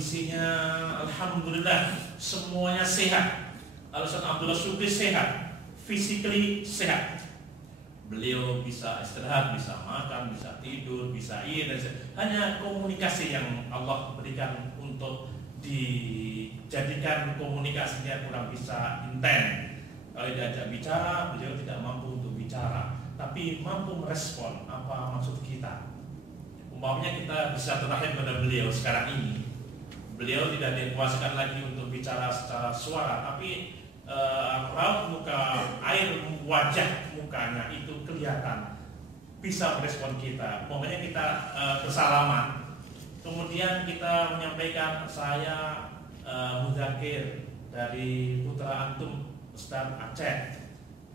kondisinya alhamdulillah semuanya sehat. Al-Ustaz Abdullah Syukri sehat, physically sehat. Beliau bisa istirahat, bisa makan, bisa tidur, bisa dan hanya komunikasi yang Allah berikan untuk dijadikan komunikasinya kurang bisa intens. Kalau diajak bicara, beliau tidak mampu untuk bicara, tapi mampu merespon apa maksud kita. Umpamanya kita bisa terakhir pada beliau sekarang ini, beliau tidak dikuasakan lagi untuk bicara secara suara, tapi raut muka, air wajah mukanya itu kelihatan bisa merespon kita. Umpamanya kita bersalaman, kemudian kita menyampaikan saya Muzakir dari putra antum Ustaz Aceh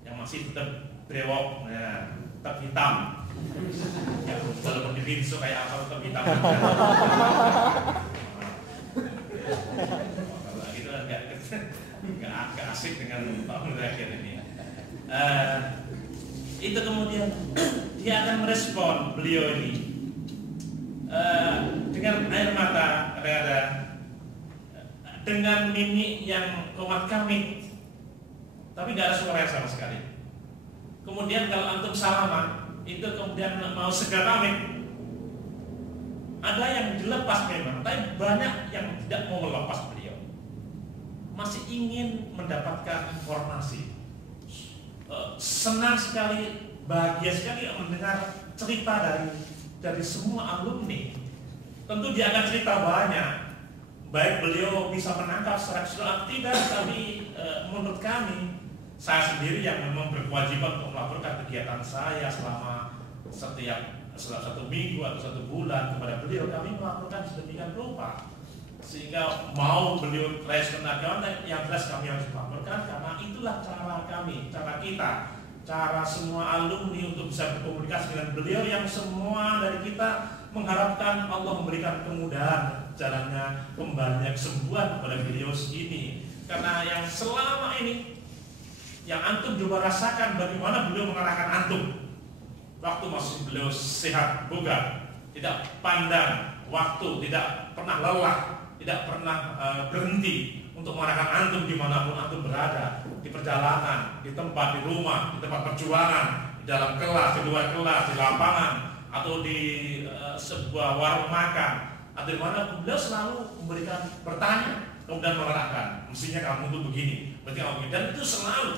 yang masih tetap brewok, tetap hitam. Ya, walaupun di pinsu kayak apa tetap hitam. Kalau gitu agak asik dengan Pak Muzakir ini. Itu kemudian dia akan merespon beliau ini dengan air mata kadang-kadang, dengan mimik yang komat kamit, tapi tidak ada suara sama sekali. Kemudian kalau antum salaman, itu kemudian mau segera pamit, ada yang dilepas memang, tapi banyak yang tidak mau melepas beliau, masih ingin mendapatkan informasi. Senang sekali, bahagia sekali mendengar cerita dari semua alumni. Tentu dia akan cerita banyak, baik beliau bisa menangkap secara keseluruhan tidak, tapi menurut kami, saya sendiri yang memang berkewajiban untuk melaporkan kegiatan saya selama setiap 1 minggu atau 1 bulan kepada beliau, kami melaporkan sedemikian rupa sehingga mau beliau raise kenagawan, yang jelas kami harus melaporkan karena itulah cara kami, cara kita, cara semua alumni untuk bisa berkomunikasi dengan beliau yang semua dari kita mengharapkan Allah memberikan kemudahan jalannya kembalinya kesembuhan kepada beliau ini. Karena yang selama ini yang antum coba rasakan bagaimana beliau mengarahkan antum waktu masih beliau sehat bugar, tidak pandang waktu, tidak pernah lelah, tidak pernah berhenti untuk mengarahkan antum dimanapun antum berada, di perjalanan, di tempat, di rumah, di tempat perjuangan, di dalam kelas, di luar kelas, di lapangan, atau di sebuah warung makan, atau di mana beliau selalu memberikan bertanya, kemudian mengarahkan, mestinya kamu tuh begini, berarti kamu begini, dan itu selalu.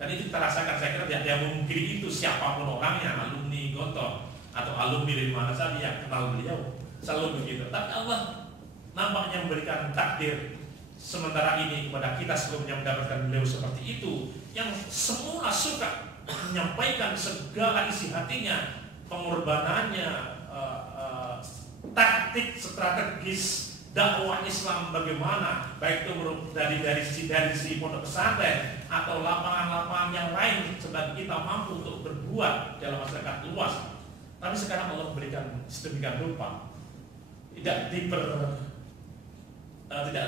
Dan itu kita rasakan, saya kira tidak ada yang memungkiri itu, siapapun orangnya, alumni Gontor atau alumni dari mana saja yang kenal beliau, selalu begitu. Tapi Allah nampaknya memberikan takdir sementara ini kepada kita sebelumnya mendapatkan beliau seperti itu, yang semua suka menyampaikan segala isi hatinya, pengorbanannya, taktik strategis dakwah Islam bagaimana, baik itu dari sisi pondok pesantren atau lapangan-lapangan yang lain, sebagai kita mampu untuk berbuat dalam masyarakat luas. Tapi sekarang Allah memberikan sedemikian rupa, tidak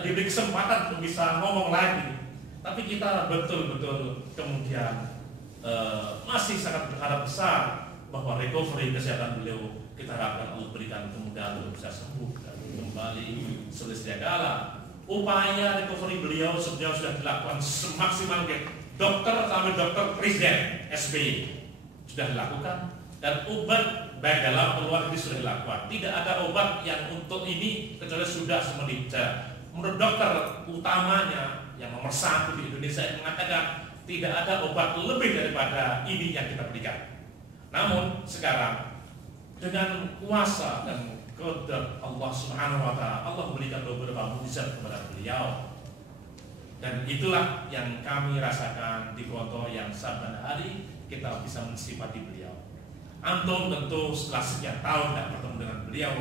diberi kesempatan untuk bisa ngomong lagi, tapi kita betul-betul kemudian masih sangat berharap besar bahwa recovery kesehatan beliau kita harapkan Allah berikan kemudahan untuk bisa sembuh dan kembali sedia kala. Upaya recovery beliau sebenarnya sudah dilakukan semaksimal mungkin. Dokter sampai dokter presiden SBY sudah dilakukan, dan obat baik dalam atau luar negeri sudah dilakukan. Tidak ada obat yang untuk ini kecuali sudah semenjak. Menurut dokter utamanya yang nomor 1 di Indonesia yang mengatakan tidak ada obat lebih daripada ini yang kita berikan. Namun sekarang dengan kuasa dan kehendak Allah Subhanahu wa taala, Allah memberikan beberapa mukjizat kepada beliau. Dan itulah yang kami rasakan di Gontor, yang saban hari kita bisa mensifati beliau. Antum tentu setelah sekian tahun tidak bertemu dengan beliau,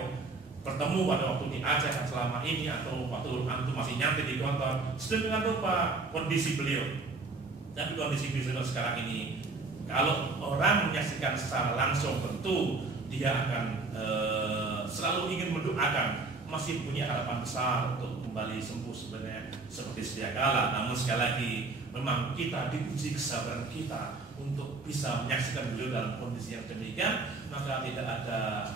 bertemu pada waktu di Aceh dan selama ini, atau waktu antum masih nyantai di Gontor, sedemikian rupa kondisi beliau. Tapi kondisi beliau sekarang ini, kalau orang menyaksikan secara langsung, tentu dia akan selalu ingin mendoakan, masih punya harapan besar untuk kembali sembuh sebenarnya seperti sedia kala. Namun sekali lagi, memang kita diuji kesabaran kita untuk bisa menyaksikan beliau dalam kondisi yang demikian, maka tidak ada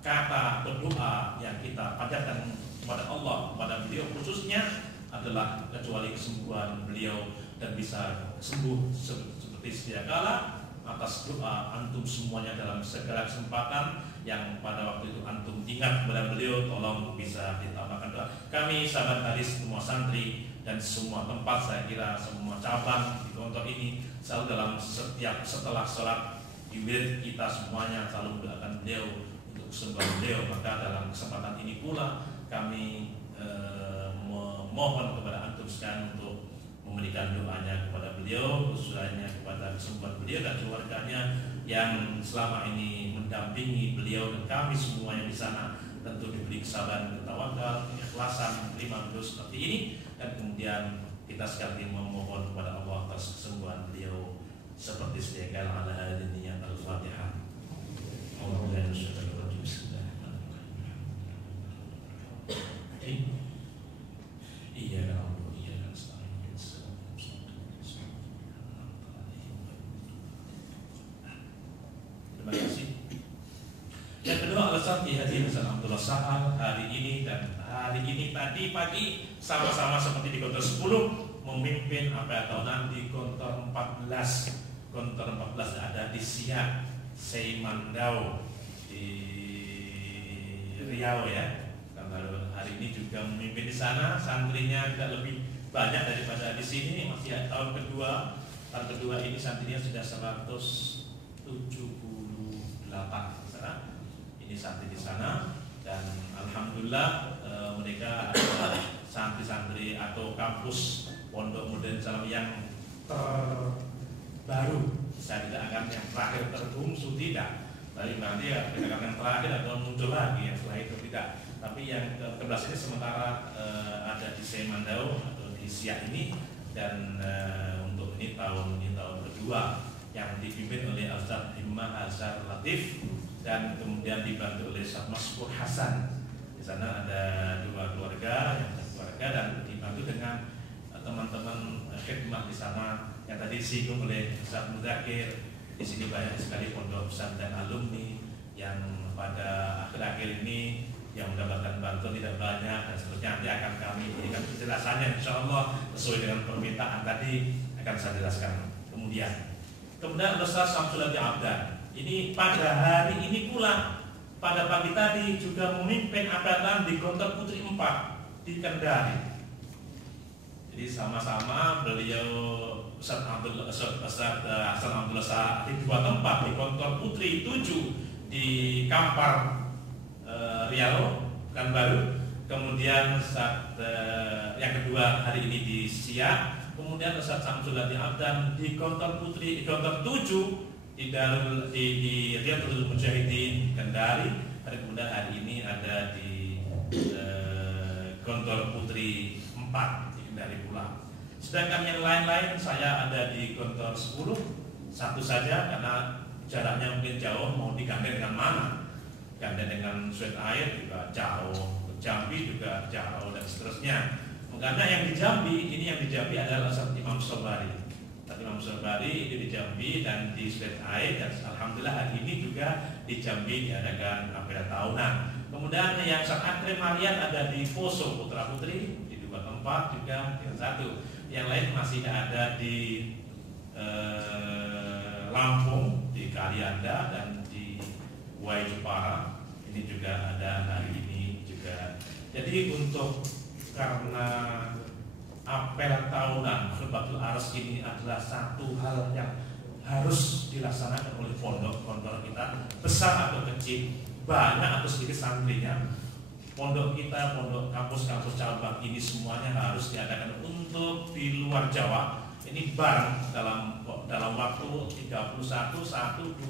kata atau doa yang kita panjatkan kepada Allah, kepada beliau khususnya adalah kecuali kesembuhan beliau dan bisa sembuh seperti sedia kala atas doa antum semuanya dalam segala kesempatan yang pada waktu itu antum ingat kepada beliau, tolong bisa ditambahkan doa. Kami sahabat hadis, semua santri dan semua tempat, saya kira semua cabang di kantor ini selalu dalam setiap setelah sholat di wirid kita semuanya selalu mendoakan beliau untuk kesembuhan beliau. Maka dalam kesempatan ini pula kami memohon kepada antum sekalian untuk memberikan doanya kepada beliau, khususnya kepada kesembuhan beliau dan keluarganya yang selama ini mendampingi beliau dan kami semuanya di sana, tentu diberi kesabaran, tawakal, keikhlasan menerima beliau seperti ini, dan kemudian kita sekali memohon kepada Allah atas kesembuhan beliau seperti sedia kala. Ala hadhihi al-Fatihah. Iya kan. Terima kasih. Yang kedua alasan hadir Ustaz Abdullah Sa'al hari ini dan hari ini tadi pagi sama-sama seperti di kontor 10 memimpin apel tahunan di kontor 14. Kontor 14 ada di Siak, Seimandau di Riau ya. Karena hari ini juga memimpin di sana, santrinya tidak lebih banyak daripada di sini. Masih tahun kedua. Tahun kedua ini santrinya sudah 178 sana. Ini santri di sana dan alhamdulillah mereka adalah santri-santri atau kampus Pondok Modern Salam yang terbaru. Saya tidak akan yang terakhir terbungsu, tidak. Tapi nanti ya kita akan yang terakhir atau muncul lagi yang setelah itu tidak. Tapi yang ke-11 ini sementara ada di Seimandau atau di Siak ini dan untuk ini tahun kedua yang dipimpin oleh Ustaz Himmah Azhar Latif dan kemudian dibantu oleh Ustaz Maskur Hasan. Di sana ada dua keluarga, dan dibantu dengan teman-teman khidmah di sana yang tadi disinggung oleh Ustaz Muzakir. Di sini banyak sekali pondok pesantren alumni yang pada akhir-akhir ini yang mendapatkan bantuan tidak banyak dan seterusnya. Nanti akan kami berikan penjelasannya insya Allah sesuai dengan permintaan tadi akan saya jelaskan kemudian Ustaz Samsul Abdan ini pada hari ini pula pada pagi tadi juga memimpin apel di Gontor Putri 4 di Kendari. Jadi sama-sama beliau Ustaz Hasan Abdullah Sa'ad di dua tempat, di Gontor Putri 7 di Kampar Riau kan baru, kemudian yang kedua hari ini di Siak. Kemudian Ustaz Samsul Abdan di Gontor Putri, Gontor 7 di Riyadhul Mujahidin Kendari. Kemudian hari ini ada di Gontor Putri 4 di Kendari pula. Sedangkan yang lain-lain saya ada di Gontor 10 satu saja karena jaraknya mungkin jauh, mau digandeng dengan mana? Gandeng dengan Suet Air juga jauh, Jambi juga jauh dan seterusnya. Karena yang di Jambi adalah Ustaz Imam Sobari. Imam Sobari itu di Jambi dan di Suet Air, dan alhamdulillah hari ini juga di Jambi diadakan apel tahunan. Kemudian yang Ustaz Akrim Marian ada di Poso Putra Putri di dua tempat juga yang satu. Yang lain masih ada di Lampung, di Kalianda dan di Wai Jepara. Ini juga ada hari ini juga. Jadi untuk karena apel tahunan Khutbatul Aras ini adalah satu hal yang harus dilaksanakan oleh pondok kita, besar atau kecil, banyak atau sedikit santrinya. Pondok kita, pondok kampus-kampus cabang ini semuanya harus diadakan untuk di luar Jawa. Ini bareng dalam waktu 31, 1,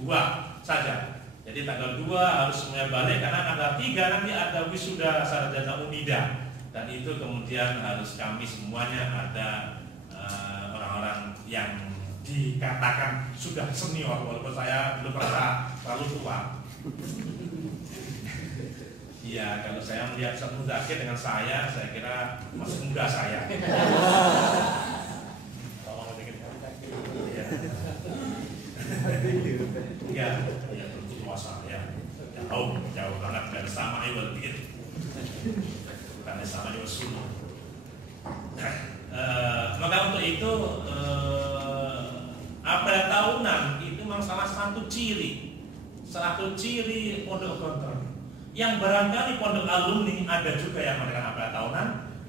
2 saja. Jadi tanggal 2 harus semuanya balik karena tanggal 3 nanti ada wisuda sarjana Unida. Dan itu kemudian harus kami semuanya ada orang-orang yang dikatakan sudah senior, walaupun saya belum merasa terlalu tua. Iya, kalau saya melihat Ustaz Muzakir dengan saya kira masih muda saya. Iya, tentu tua saya. Jauh banget dari sama iwal bir. karena sama juga sunnah. Maka untuk itu apel tahunan itu memang salah satu ciri pondok gontor. Yang barangkali pondok alumni ada juga yang mengadakan apel tahunan,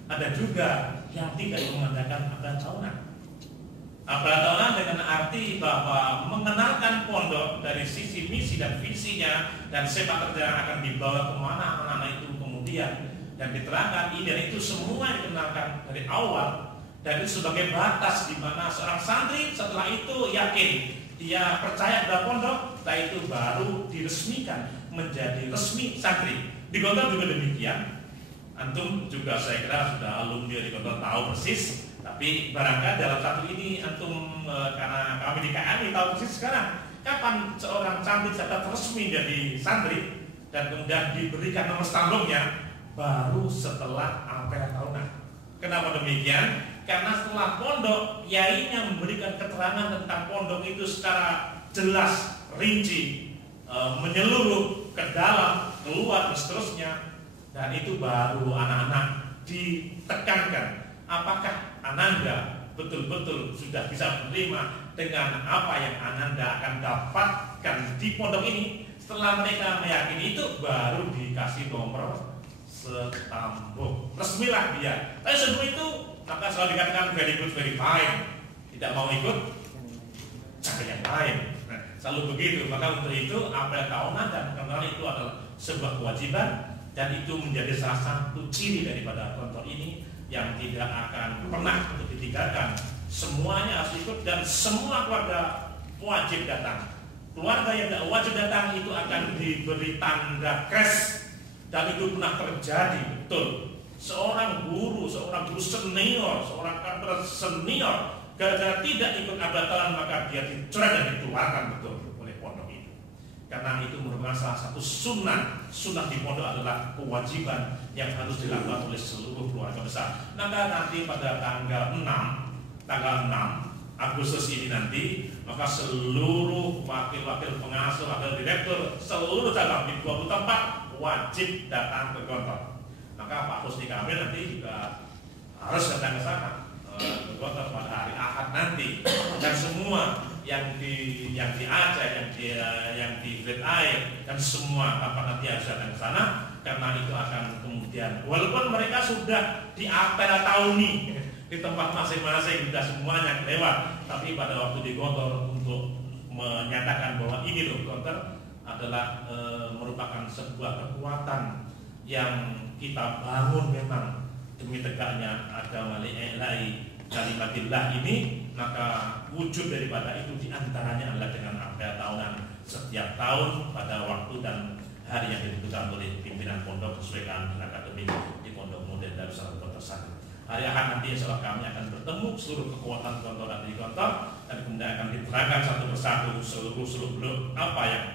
ada juga yang tidak mengadakan apel tahunan. Apel tahunan dengan arti bahwa mengenalkan pondok dari sisi misi dan visinya dan sepak terjang akan dibawa kemana anak-anak itu kemudian dan diterangkan ini dan itu semua dikenalkan dari awal dan itu sebagai batas di mana seorang santri setelah itu yakin dia percaya pada pondok, setelah itu baru diresmikan menjadi resmi santri. Di Gontor juga demikian. Antum juga saya kira sudah alumni di Gontor tahu persis. Tapi barangkali dalam satu ini antum karena kami di KMI tahu persis sekarang kapan seorang santri dapat resmi jadi santri dan kemudian diberikan nomor stambungnya baru setelah apel tahunan. Kenapa demikian? Karena setelah pondok kiainya memberikan keterangan tentang pondok itu secara jelas, rinci, menyeluruh ke dalam, keluar dan seterusnya, dan itu baru anak-anak ditekankan apakah Ananda betul-betul sudah bisa menerima dengan apa yang Ananda akan dapatkan di pondok ini. Setelah mereka meyakini itu baru dikasih nomor stambuk, resmilah dia. Tapi sebelum itu maka selalu dikatakan very good, very fine. Tidak mau ikut cari yang lain. Nah, selalu begitu. Maka untuk itu apel tahunan dan kenal itu adalah sebuah kewajiban dan itu menjadi salah satu ciri daripada kantor ini yang tidak akan pernah untuk ditinggalkan. Semuanya harus ikut dan semua keluarga wajib datang. Keluarga yang tidak wajib datang itu akan diberi tanda crash dan itu pernah terjadi betul. Seorang guru senior, seorang kader senior gara-gara tidak ikut apel tahunan maka dia dicoret dan dikeluarkan betul oleh pondok itu. Karena itu merupakan salah satu sunnah di pondok adalah kewajiban yang harus dilakukan oleh seluruh keluarga besar. Maka nanti pada tanggal 6 Agustus ini nanti maka seluruh wakil-wakil pengasuh atau direktur seluruh cabang di 20 tempat wajib datang ke Gontor. Maka Pak Husni Kamil nanti juga harus datang ke sana ke Gontor pada hari Ahad nanti dan semua yang di Aceh, yang di Fred Air dan semua apa nanti harus datang ke sana karena itu akan kemudian walaupun mereka sudah diapel tahuni di tempat masing-masing sudah semuanya lewat, tapi pada waktu di Gontor untuk menyatakan bahwa ini loh Gontor adalah merupakan sebuah kekuatan yang kita bangun memang demi tegaknya agama li'ilai kalimatillah ini, maka wujud daripada itu diantaranya adalah dengan apel tahunan setiap tahun pada waktu dan hari yang ditentukan oleh pimpinan pondok sesuai dengan akademik di Pondok Modern Darussalam Gontor Satu. Hari Ahad nanti insya Allah kami akan bertemu seluruh kekuatan Gontor dan di Gontor dan kemudian akan diterangkan satu persatu seluruh blok apa yang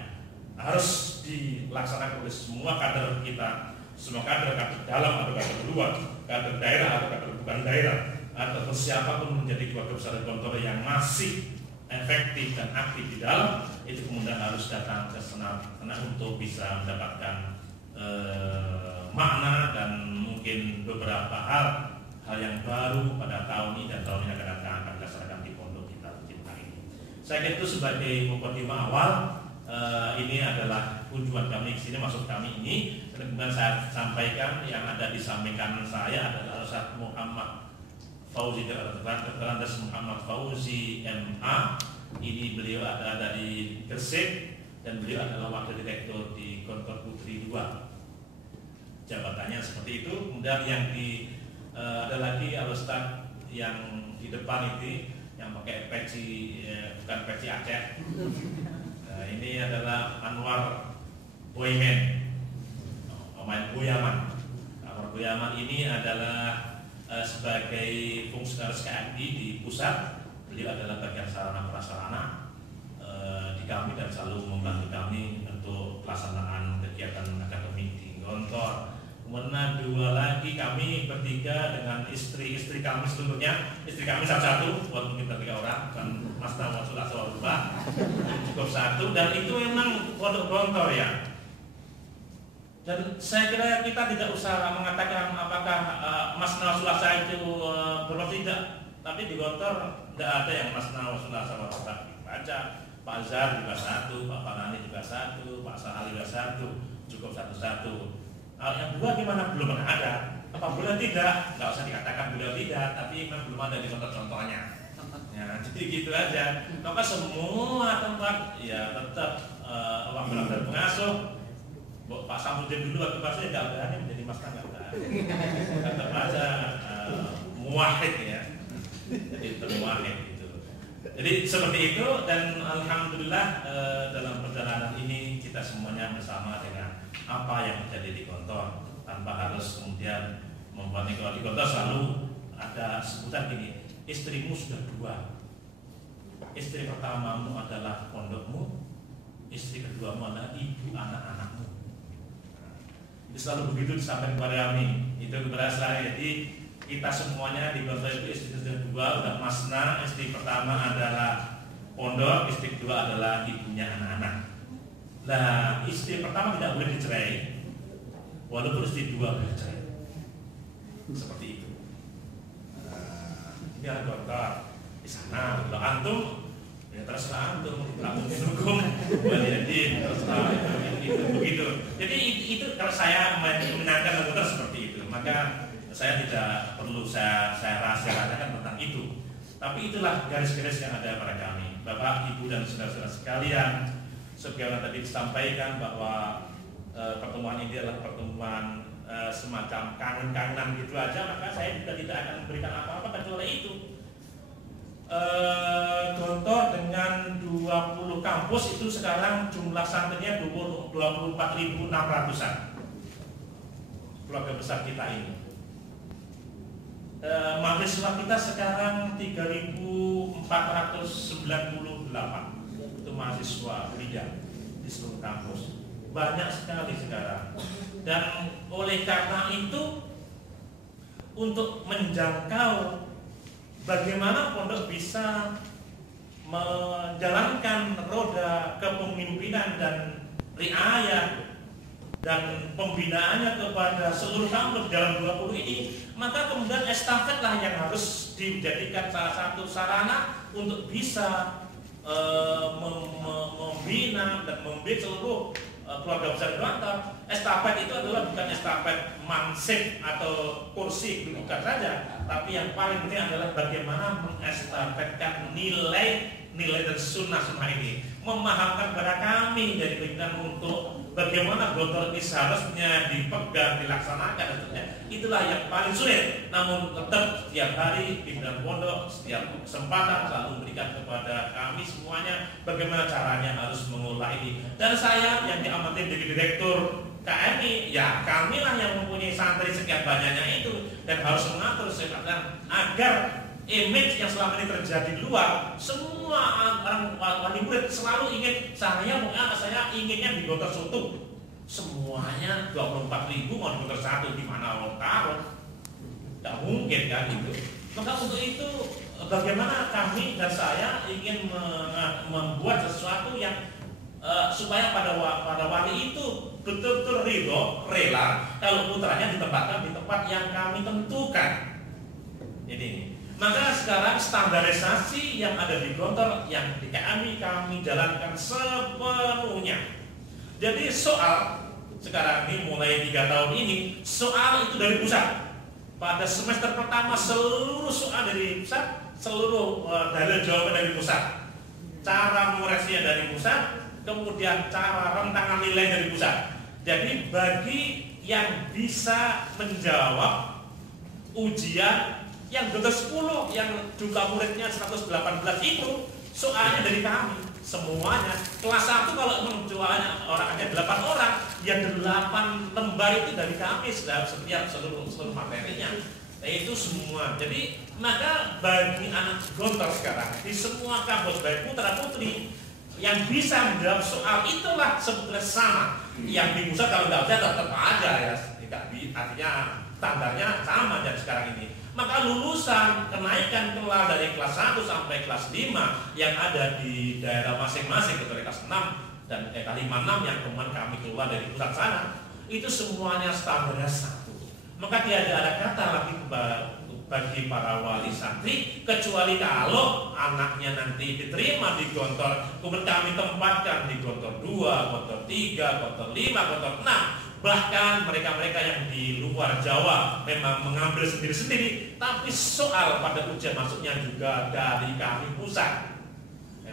harus dilaksanakan oleh semua kader kita, semua kader dalam atau kader luar, kader daerah atau kader bukan daerah, atau siapapun menjadi keluarga besar Gontor yang masih efektif dan aktif di dalam itu kemudian harus datang ke sana untuk bisa mendapatkan makna dan mungkin beberapa hal yang baru pada tahun ini dan tahun ini akan dilaksanakan di pondok kita ini. Saya kira itu sebagai mukadimah awal. Ini adalah tujuan kami ke sini, maksud kami ini. Dan kemudian saya sampaikan yang ada di samping kanan saya adalah Ustaz Muhammad Fauzi Terlantas Muhammad Fauzi MA. Ini beliau ada dari Gresik dan beliau adalah wakil direktur di Gontor Putri 2. Jabatannya seperti itu. Kemudian yang ada lagi Ustaz yang di depan itu yang pakai peci bukan peci Aceh. Ini adalah Anwar Boyman, pemain Boyaman. Anwar Boyaman ini adalah sebagai fungsionaris KMI di pusat. Beliau adalah bagian sarana prasarana di kami dan selalu membantu kami untuk pelaksanaan kegiatan akademik di Gontor. Kemudian dua lagi kami bertiga dengan istri kami seluruhnya. Istri kami satu-satu, walaupun kita 3 orang, dan Mas Nawar sudah cukup 1. Dan itu memang pondok Gontor ya. Dan saya kira kita tidak usah mengatakan apakah masna sulasa itu berarti tidak. Tapi di Gontor tidak ada yang masna sulasa baca. Pak Azhar juga satu, Pak Farani juga satu, Pak Sahal juga satu, cukup satu-satu. Yang dua gimana? Belum ada. Apa boleh tidak? Nggak usah dikatakan beliau tidak, tapi memang belum ada di contoh-contohnya. Ya, jadi gitu aja. Maka semua tempat ya tetap Allah bilang dari pengasuh. Pak Samudin dulu waktu pasti nggak berani menjadi mas tangga. Tetap aja muwahhid ya. Jadi termuwahhid gitu. Jadi seperti itu dan alhamdulillah dalam perjalanan ini kita semuanya bersama dengan apa yang terjadi di Gontor tanpa harus kemudian membuat kalau di Gontor selalu ada sebutan gini, istrimu sudah dua, istri pertamamu adalah pondokmu, istri keduamu adalah ibu anak-anakmu. Itu selalu begitu disampaikan kepada kami, itu kepada saya. Jadi kita semuanya di Gontor itu istri sudah dua, udah masna. Istri pertama adalah pondok, istri kedua adalah ibunya anak-anak. Nah, istri pertama tidak boleh dicerai, walaupun istri dua boleh dicerai. Seperti itu. Ini ada Gontor di sana. Kalau antum, ya terserah antum hukum, jadi terserah itu begitu. Jadi itu kalau saya menangkan Gontor seperti itu, maka saya tidak perlu saya rahasiakan tentang itu. Tapi itulah garis-garis yang ada pada kami, Bapak, Ibu dan saudara-saudara sekalian. Sebagaimana tadi disampaikan bahwa pertemuan ini adalah pertemuan semacam kangen-kangenan gitu aja, maka saya juga tidak akan memberikan apa-apa kecuali itu. Gontor dengan 20 kampus itu sekarang jumlah santrinya 24.600-an. Keluarga besar kita ini. Mahasiswa kita sekarang 3.498. Itu mahasiswa pria di seluruh kampus, banyak sekali sekarang. Dan oleh karena itu, untuk menjangkau bagaimana pondok bisa menjalankan roda kepemimpinan dan riayah dan pembinaannya kepada seluruh kampus dalam 20 ini, maka kemudian estafetlah yang harus dijadikan salah satu sarana untuk bisa membina dan membina seluruh keluarga besar Gontor. Estafet itu adalah bukan estafet mansib atau kursi bukan saja, tapi yang paling penting adalah bagaimana mengestafetkan nilai dan sunnah-sunnah ini, memahamkan kepada kami dari pimpinan untuk bagaimana Gontor ini seharusnya dipegang, dilaksanakan dan sebagainya. Itulah yang paling sulit. Namun tetap setiap hari pimpinan pondok setiap kesempatan selalu memberikan kepada kami semuanya bagaimana caranya harus mengolah ini. Dan saya yang diamati jadi direktur KMI, ya kamilah yang mempunyai santri sekian banyaknya itu dan harus mengatur agar image yang selama ini terjadi di luar, semua orang wali murid selalu ingin saya inginnya di Gontor Soto. Semuanya 24.000 mau di Gontor satu, di mana orang taruh? Tidak mungkin kan itu. Maka untuk itu bagaimana kami dan saya ingin membuat sesuatu yang supaya pada wali itu betul-betul rela kalau putranya ditempatkan di tempat yang kami tentukan. Ini. Maka sekarang standarisasi yang ada di Gontor yang di kami jalankan sepenuhnya. Jadi soal sekarang ini mulai 3 tahun ini soal itu dari pusat. Pada semester pertama seluruh soal dari pusat, seluruh dalil jawaban dari pusat, cara mengoreksinya dari pusat, kemudian cara rentangan nilai dari pusat. Jadi bagi yang bisa menjawab ujian yang Gontor 10 yang jumlah muridnya 118 itu soalnya dari kami semuanya. Kelas 1 kalau menjualnya orangnya 8 orang, ya 8 lembar itu dari kami setiap seluruh materinya. Itu semua. Jadi maka bagi anak Gontor sekarang di semua kampus baik putra putri yang bisa menjawab soal itulah sebetulnya sama. Yang di pusat kalau nggak bisa tetap aja ya, artinya standarnya sama dan sekarang ini. Maka lulusan kenaikan kelas dari kelas 1 sampai kelas 5 yang ada di daerah masing-masing, kecuali kelas 6 dan kelas 5-6 yang kemudian kami keluar dari pusat sana, itu semuanya standarnya satu. Maka tidak ada kata lagi bagi para wali santri kecuali kalau anaknya nanti diterima di Gontor, kemudian kami tempatkan di Gontor 2, Gontor 3, Gontor 5, Gontor 6. Bahkan mereka-mereka yang di luar Jawa memang mengambil sendiri-sendiri, tapi soal pada ujian masuknya juga dari kami pusat.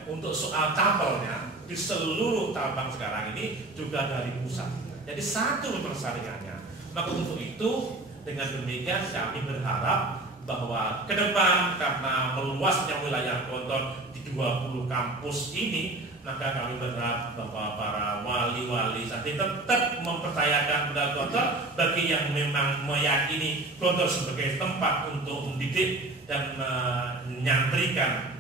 Untuk soal campelnya di seluruh cabang sekarang ini juga dari pusat. Jadi satu persaingannya. Maka untuk itu dengan demikian kami berharap bahwa ke depan karena meluasnya wilayah Gontor di 20 kampus ini, maka kami berharap bahwa para wali-wali santri tetap mempercayakan pada Gontor bagi yang memang meyakini Gontor sebagai tempat untuk mendidik dan menyantrikan,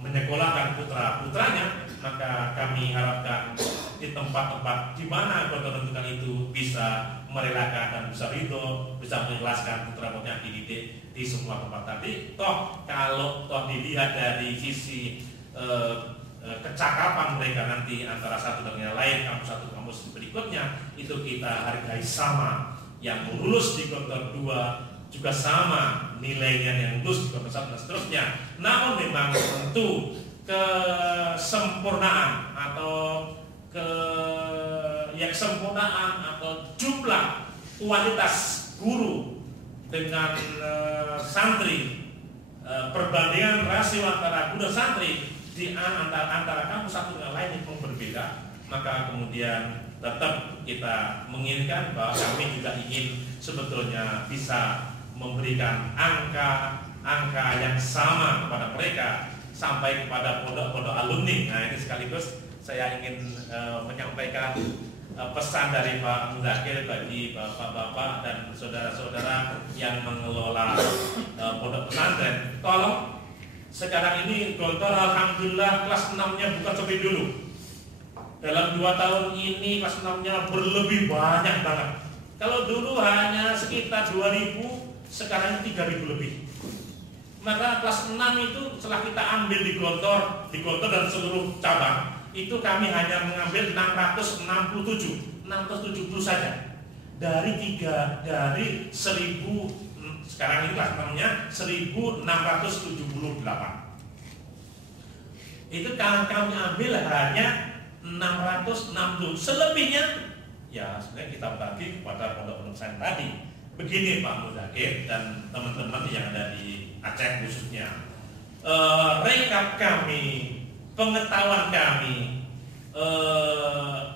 menyekolahkan putra-putranya, maka kami harapkan di tempat-tempat di mana Gontor tentukan itu bisa merelakan dan bisa ridho, bisa mengikhlaskan putra-putranya dididik di semua tempat tadi. Toh kalau dilihat dari sisi kecakapan mereka nanti antara satu dengan yang lain, kampus satu kampus berikutnya itu kita hargai sama. Yang lulus di Gontor 2 juga sama nilainya yang lulus di Gontor 1 dan seterusnya. Namun memang tentu kesempurnaan atau kesempurnaan atau jumlah kualitas guru dengan santri, perbandingan rasio antara guru dan santri di antara kampus satu dengan lain itu berbeda. Maka kemudian tetap kita menginginkan bahwa kami juga ingin sebetulnya bisa memberikan angka yang sama kepada mereka sampai kepada pondok-pondok alumni. Nah, ini sekaligus saya ingin menyampaikan pesan dari Pak Muzakir bagi bapak-bapak dan saudara-saudara yang mengelola pondok pesantren. Tolong sekarang ini Gontor alhamdulillah kelas 6-nya bukan seperti dulu. Dalam 2 tahun ini kelas 6-nya berlebih banyak banget. Kalau dulu hanya sekitar 2.000, sekarang 3.000 lebih. Maka kelas 6 itu setelah kita ambil di Gontor dan seluruh cabang, itu kami hanya mengambil 670 saja dari 1.000, sekarang ini kelas 6-nya 1.678. Itu kalau kami ambil hanya 660, selebihnya ya sebenarnya kita bagi kepada pondok-pondok pesantren tadi. Begini Pak Muzakir dan teman-teman yang ada di Aceh khususnya, rekap kami, pengetahuan kami,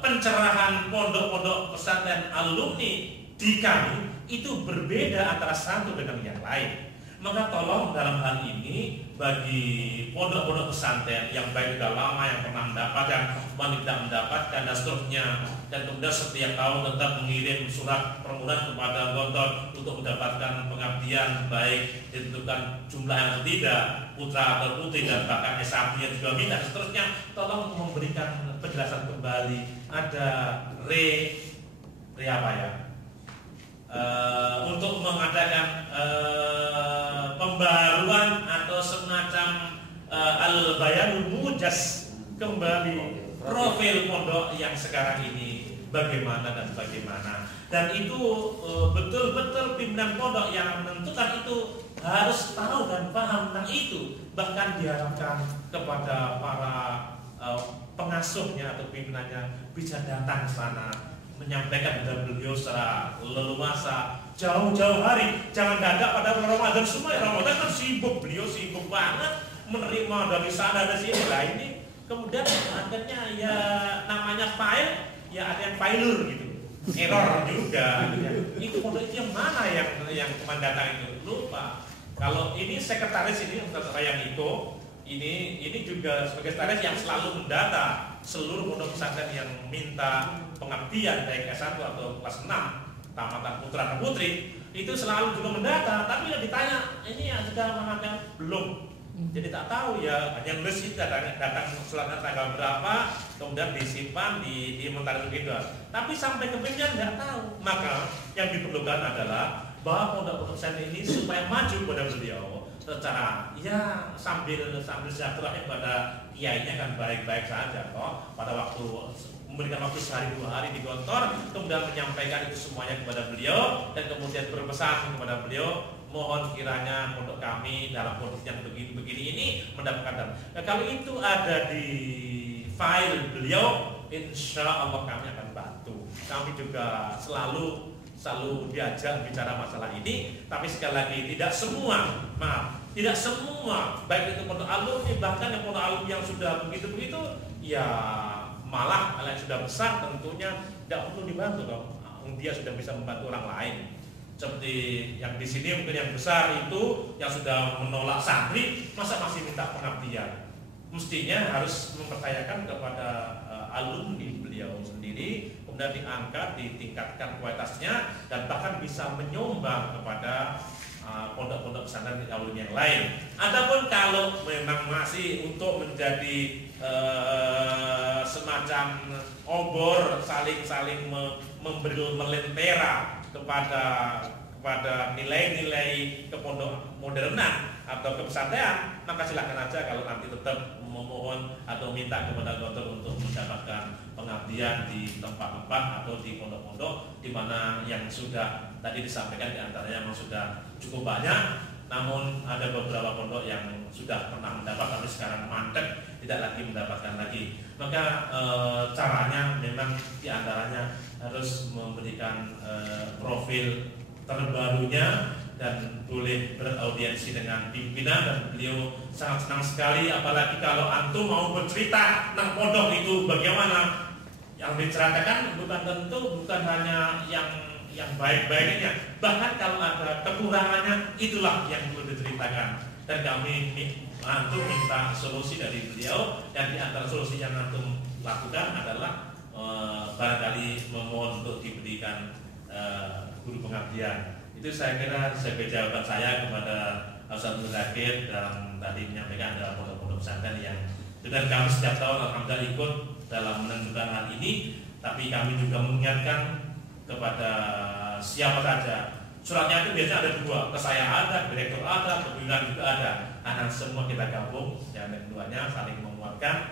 pencerahan pondok-pondok pesantren alumni di kami itu berbeda antara satu dengan yang lain. Maka tolong dalam hal ini bagi pondok-pondok pesantren yang baik sudah lama yang pernah mendapatkan, tidak mendapatkan dan seterusnya, dan kemudian setiap tahun tetap mengirim surat permohonan kepada Gontor untuk mendapatkan pengabdian baik ditentukan jumlah yang tidak, putra atau putri dan bahkan S1 yang juga minta dan seterusnya, tolong memberikan penjelasan kembali. Ada apa ya? Untuk mengadakan pembaruan atau semacam al-bayanul mujaz kembali profil pondok yang sekarang ini bagaimana dan bagaimana, dan itu betul-betul pimpinan pondok yang menentukan itu harus tahu dan paham tentang itu. Bahkan diharapkan kepada para pengasuhnya atau pimpinannya bisa datang ke sana menyampaikan kepada beliau secara leluasa jauh-jauh hari, jangan dadak pada Ramadan. Semua ya Ramadan kan sibuk, beliau sibuk banget menerima dari sana dari sini lah. Ini kemudian akhirnya ya namanya file ya ada yang failure gitu, error juga ya. Itu pondok itu yang mana yang datang itu lupa. Kalau ini sekretaris ini Ustaz Rayyan Iko ini juga sebagai sekretaris yang selalu mendata seluruh pondok pesantren yang minta pengabdian baik S1 atau kelas 6 tamatan putra dan putri, itu selalu juga mendata. Tapi kalau ditanya ini yang sudah mengajar belum, jadi tak tahu ya, hanya nulis itu datang suratnya tanggal berapa, kemudian disimpan di inventaris begitu. Tapi sampai ke pimpinan tidak tahu. Maka yang diperlukan adalah bahwa pondok pesantren ini supaya maju pada beliau secara ya sambil silaturahmi pada kiainya kan baik-baik saja kok. Pada waktu memberikan waktu sehari 2 hari di Gontor, kemudian menyampaikan itu semuanya kepada beliau dan kemudian berpesan kepada beliau, mohon kiranya pondok kami dalam kondisi yang begini-begini ini mendapatkan. Nah, kalau itu ada di file beliau, insya Allah kami akan bantu. Kami juga selalu diajak bicara masalah ini, tapi sekali lagi tidak semua, tidak semua, baik itu pondok alumni, bahkan yang pondok alumni yang sudah begitu-begitu, ya malah yang sudah besar tentunya tidak perlu dibantu dong. Dia sudah bisa membantu orang lain. Seperti yang di sini mungkin yang besar itu yang sudah menolak santri, masa masih minta pengabdian? Mestinya harus mempercayakan kepada alumni beliau sendiri, kemudian diangkat, ditingkatkan kualitasnya, dan bahkan bisa menyumbang kepada pondok-pondok pesantren di alumni yang lain. Adapun kalau memang masih untuk menjadi semacam obor, saling memberi melentera kepada nilai-nilai kepondok modernan atau kepesantrean, maka silakan aja kalau nanti tetap memohon atau minta kepada Gontor untuk mendapatkan pengabdian di tempat-tempat atau di pondok-pondok di mana yang sudah tadi disampaikan diantaranya memang sudah cukup banyak, namun ada beberapa pondok yang sudah pernah mendapat tapi sekarang mandek, tidak lagi mendapatkan lagi. Maka caranya memang diantaranya harus memberikan profil terbarunya dan boleh beraudiensi dengan pimpinan, dan beliau sangat senang sekali, apalagi kalau antum mau bercerita tentang pondok itu bagaimana. Yang diceritakan bukan hanya yang baik-baiknya, bahkan kalau ada kekurangannya itulah yang perlu diceritakan. Dan kami antum minta solusi dari beliau, dan di antara solusi yang antum lakukan adalah barangkali memohon untuk diberikan guru pengabdian. Itu saya kira sebagai jawaban saya kepada Ustaz Muzakir dalam tadi menyampaikan dalam pondok-pondok pesantren yang dengan kami setiap tahun alhamdulillah ikut dalam menentukan hal ini. Tapi kami juga mengingatkan kepada siapa saja. Suratnya itu biasanya ada 2, ke saya ada, direktur ada, pimpinan juga ada. Anak semua kita gabung, dan keduanya saling menguatkan.